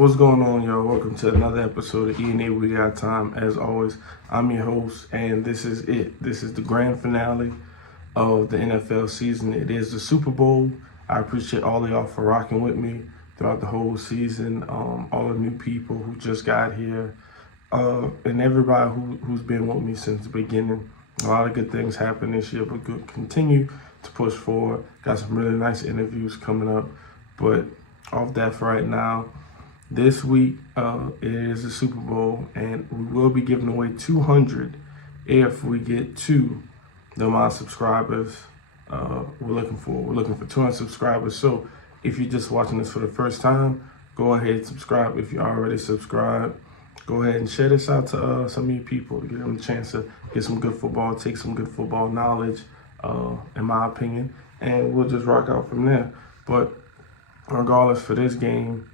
What's going on, y'all? Welcome to another episode of E&A We Got Time. As always, I'm your host, and this is it. This is the grand finale of the NFL season. It is the Super Bowl. I appreciate all of y'all for rocking with me throughout the whole season. All the new people who just got here, and everybody who's been with me since the beginning. A lot of good things happened this year, but good continue to push forward. Got some really nice interviews coming up, but off that for right now. This week is the Super Bowl, and we will be giving away 200 if we get to the amount of subscribers we're looking for. We're looking for 200 subscribers. So if you're just watching this for the first time, go ahead and subscribe. If you're already subscribed, go ahead and share this out to some of you people to give them a chance to get some good football, take some good football knowledge, in my opinion, and we'll just rock out from there. But regardless, for this game,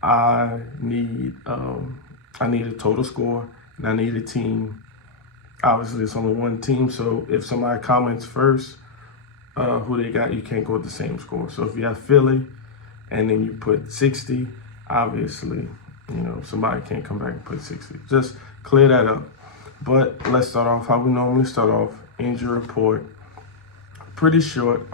I need a total score, and I need a team. Obviously, it's only one team, so if somebody comments first who they got, you can't go with the same score. So if you have Philly and then you put 60, obviously, somebody can't come back and put 60. Just clear that up. But let's start off how we normally start off. Injury report. Pretty short.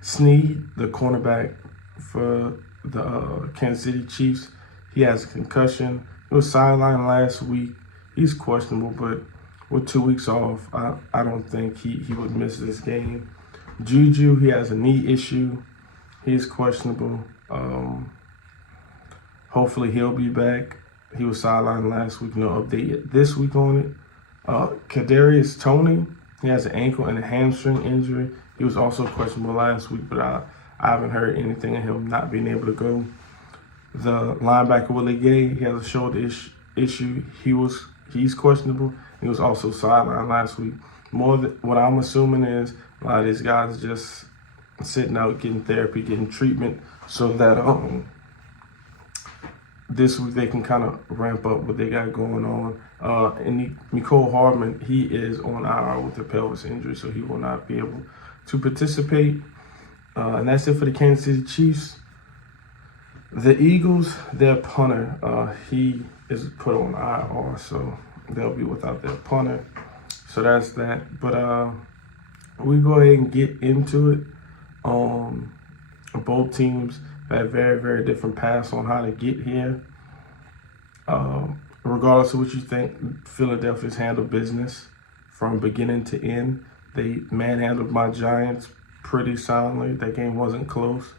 Snead, the cornerback for the Kansas City Chiefs, he has a concussion. He was sidelined last week. He's questionable, but with 2 weeks off, I don't think he would miss this game. Juju, he has a knee issue. He's questionable. Hopefully he'll be back. He was sidelined last week. No update this week on it. Kadarius Toney, he has an ankle and a hamstring injury. He was also questionable last week, but I haven't heard anything of him not being able to go. The linebacker Willie Gay, he has a shoulder issue. He's questionable. He was also sidelined last week. What I'm assuming is a lot of these guys just sitting out, getting therapy, getting treatment, so that this week they can kind of ramp up what they got going on. And Mecole Hardman, he is on IR with a pelvis injury, so he will not be able to participate. And that's it for the Kansas City Chiefs. The Eagles, their punter, he is put on IR, so they'll be without their punter. So that's that. But we go ahead and get into it. Both teams have very, very different paths on how to get here. Regardless of what you think, Philadelphia's handled business from beginning to end. They manhandled my Giants pretty soundly. That game wasn't close.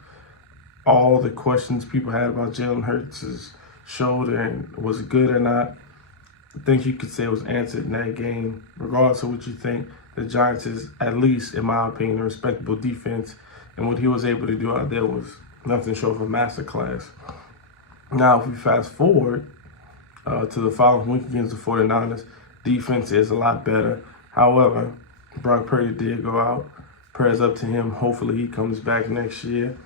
All the questions people had about Jalen Hurts' shoulder and was it good or not, I think you could say it was answered in that game. Regardless of what you think, the Giants is, at least in my opinion, a respectable defense, and what he was able to do out there was nothing short of a masterclass. Now, if we fast forward to the following week against the 49ers, defense is a lot better. However, Brock Purdy did go out. Prayers up to him. Hopefully he comes back next year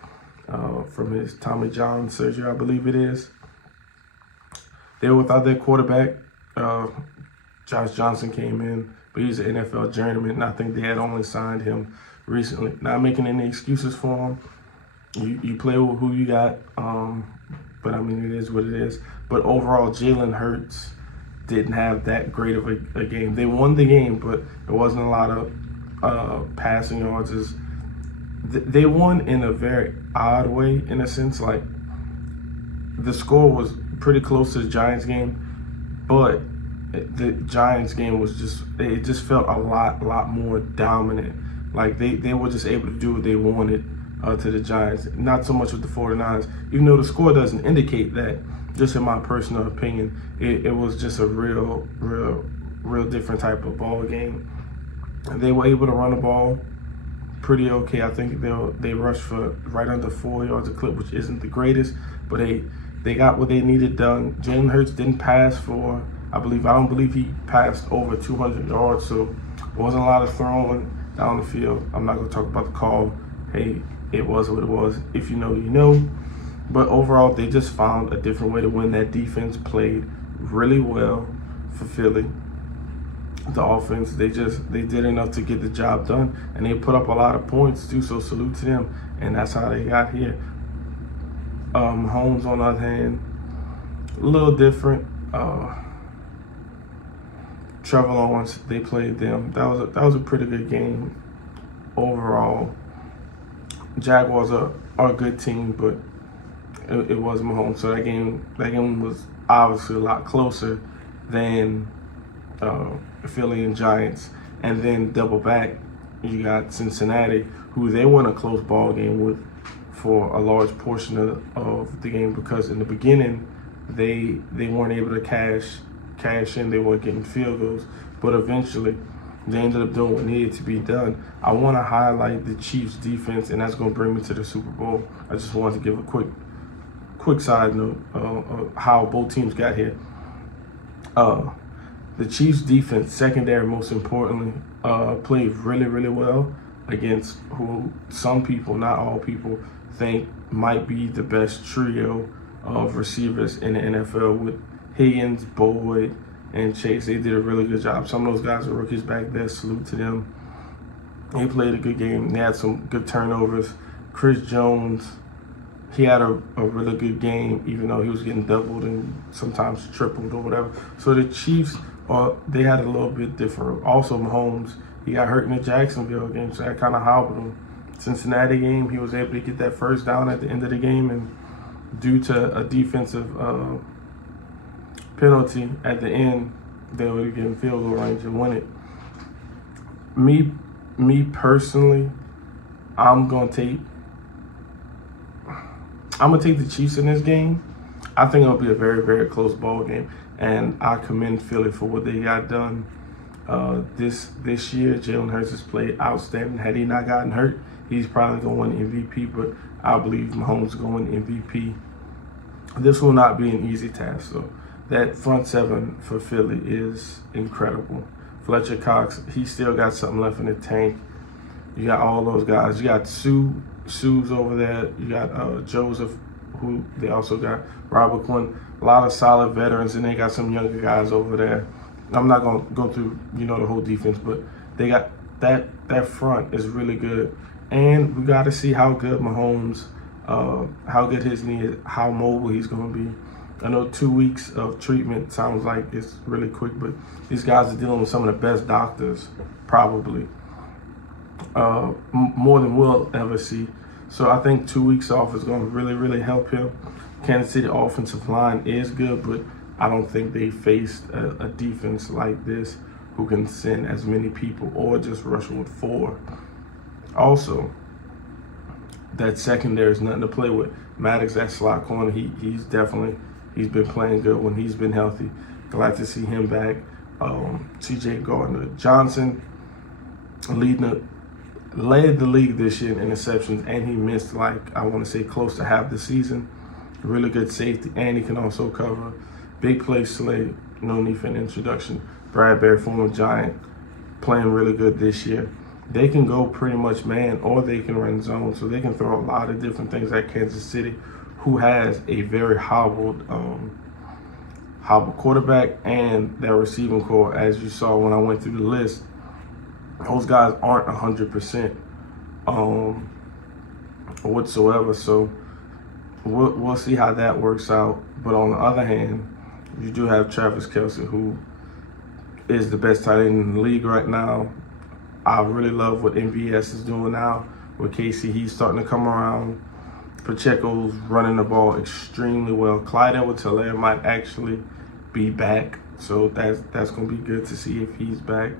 from his Tommy John surgery, I believe it is. They were without their quarterback. Josh Johnson came in, but he's an NFL journeyman, and I think they had only signed him recently. Not making any excuses for him. You play with who you got, but I mean, it is what it is. But overall, Jalen Hurts didn't have that great of a game. They won the game, but there wasn't a lot of passing yards. They won in a very odd way, in a sense. Like, the score was pretty close to the Giants game, but the Giants game was it just felt a lot more dominant. Like, they were just able to do what they wanted to the Giants, not so much with the 49ers. Even though the score doesn't indicate that, just in my personal opinion, it was just a real different type of ball game. They were able to run the ball pretty okay. I think they rushed for right under 4 yards a clip, which isn't the greatest, but they got what they needed done. Jalen Hurts didn't pass for, I don't believe he passed over 200 yards, so it wasn't a lot of throwing down the field. I'm not going to talk about the call. Hey, it was what it was. If you know, you know. But overall, they just found a different way to win. That defense played really well for Philly. The offense, they did enough to get the job done, and they put up a lot of points too, so salute to them, and that's how they got here. Mahomes, on the other hand, a little different. Trevor Lawrence, they played them. That was a pretty good game overall. Jaguars are a good team, but it was Mahomes. So that game was obviously a lot closer than Philly and Giants. And then double back, you got Cincinnati, who they won a close ball game with for a large portion of the game, because in the beginning they weren't able to cash in. They weren't getting field goals, but eventually they ended up doing what needed to be done. I want to highlight the Chiefs defense, and that's going to bring me to the Super Bowl. I just wanted to give a quick side note of how both teams got here. The Chiefs defense, secondary most importantly, played really well against who some people, not all people, think might be the best trio of receivers in the NFL, with Higgins, Boyd, and Chase. They did a really good job. Some of those guys are rookies back there. Salute to them. They played a good game. They had some good turnovers. Chris Jones, he had a really good game, even though he was getting doubled and sometimes tripled or whatever. So the Chiefs, they had a little bit different. Also, Mahomes, he got hurt in the Jacksonville game, so that kind of hobbled him. Cincinnati game, he was able to get that first down at the end of the game, and due to a defensive penalty at the end, they were getting field goal range and win it. Me personally, I'm gonna take the Chiefs in this game. I think it'll be a very close ball game, and I commend Philly for what they got done this year. Jalen Hurts has played outstanding. Had he not gotten hurt, he's probably gonna win MVP, but I believe Mahomes is gonna win MVP. This will not be an easy task, so that front seven for Philly is incredible. Fletcher Cox, he still got something left in the tank. You got all those guys. You got Sue's over there. You got Joseph, who they also got Robert Quinn. A lot of solid veterans, and they got some younger guys over there. I'm not gonna go through the whole defense, but they got that front is really good. And we got to see how good Mahomes, how good his knee is, how mobile he's gonna be. I know 2 weeks of treatment sounds like it's really quick, but these guys are dealing with some of the best doctors, probably, more than we'll ever see. So I think 2 weeks off is going to really help him. Kansas City offensive line is good, but I don't think they faced a defense like this who can send as many people or just rush with 4. Also, that secondary is nothing to play with. Maddox, that slot corner, he's been playing good when he's been healthy. Glad to see him back. C.J. Gardner-Johnson led the league this year in interceptions, and he missed, I want to say, close to half the season. Really good safety, and he can also cover. Big play Slade, no need for an introduction. Bradbury, former Giant, playing really good this year. They can go pretty much man, or they can run zone, so they can throw a lot of different things at Kansas City, who has a very hobbled quarterback, and their receiving core, as you saw when I went through the list, those guys aren't 100% whatsoever. So we'll see how that works out. But on the other hand, you do have Travis Kelce, who is the best tight end in the league right now. I really love what MVS is doing now with Casey. He's starting to come around. Pacheco's running the ball extremely well. Clyde Edwards-Helaire might actually be back, so that's going to be good to see if he's back.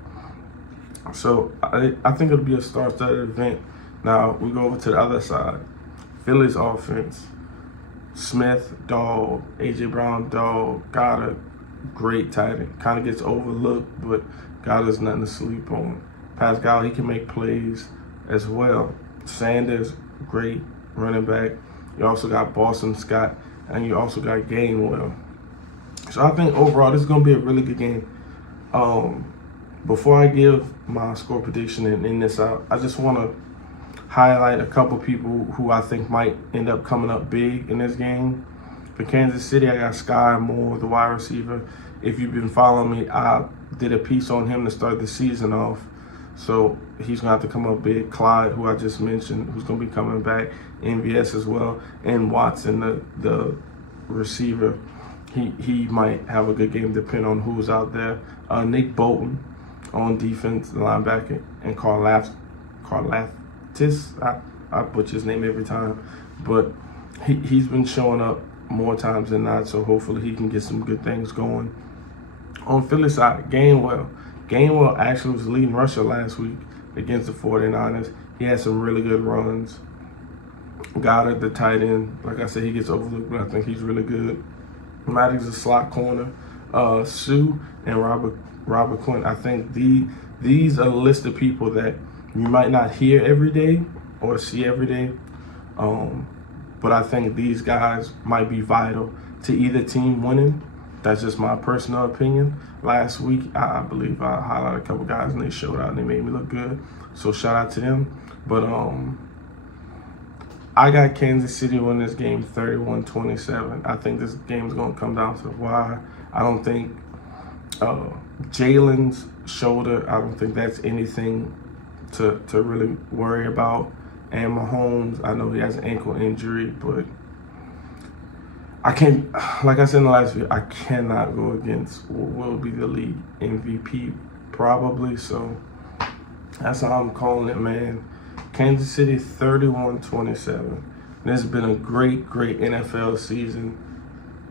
So I think it'll be a star-studded event. Now we go over to the other side. Philly's offense: Smith, dog; AJ Brown, dog; Goddard, great tight end. Kind of gets overlooked, but Goddard's nothing to sleep on. Pascal, he can make plays as well. Sanders, great running back. You also got Boston Scott, and you also got Gainwell. So I think overall this is going to be a really good game. Before I give my score prediction and end this out, I just want to highlight a couple people who I think might end up coming up big in this game. For Kansas City, I got Sky Moore, the wide receiver. If you've been following me, I did a piece on him to start the season off. So he's gonna have to come up big. Clyde, who I just mentioned, who's gonna be coming back, MVS as well, and Watson, the receiver. He might have a good game depending on who's out there. Nick Bolton on defense, the linebacker, and Karlaftis. I butcher his name every time, but he's been showing up more times than not, so hopefully he can get some good things going. On Philly side, Gainwell. Gainwell actually was leading rusher last week against the 49ers. He had some really good runs. Goddard, the tight end, like I said, he gets overlooked, but I think he's really good. Maddox, a slot corner. Sue and Robert Quinn. I think these are a list of people that you might not hear every day or see every day. But I think these guys might be vital to either team winning. That's just my personal opinion. Last week, I believe I highlighted a couple guys and they showed out and they made me look good. So shout out to them. But I got Kansas City winning this game 31-27. I think this game is going to come down to the wire. I don't think Jalen's shoulder, I don't think that's anything to really worry about. And Mahomes, I know he has an ankle injury, but I can't, like I said in the last video, I cannot go against what will be the league MVP probably. So that's how I'm calling it, man. Kansas City 31-27. This has been a great NFL season.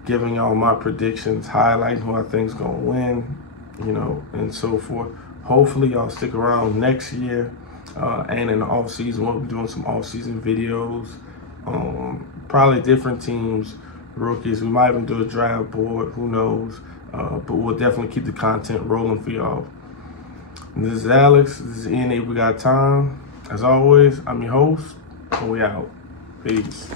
Giving y'all my predictions, highlighting who I think is going to win, and so forth. Hopefully y'all stick around next year. And in the off season, we'll be doing some off season videos. Probably different teams, rookies. We might even do a draft board. Who knows? But we'll definitely keep the content rolling for y'all. This is Alex. This is NA We Got Time. As always, I'm your host, and we out. Peace.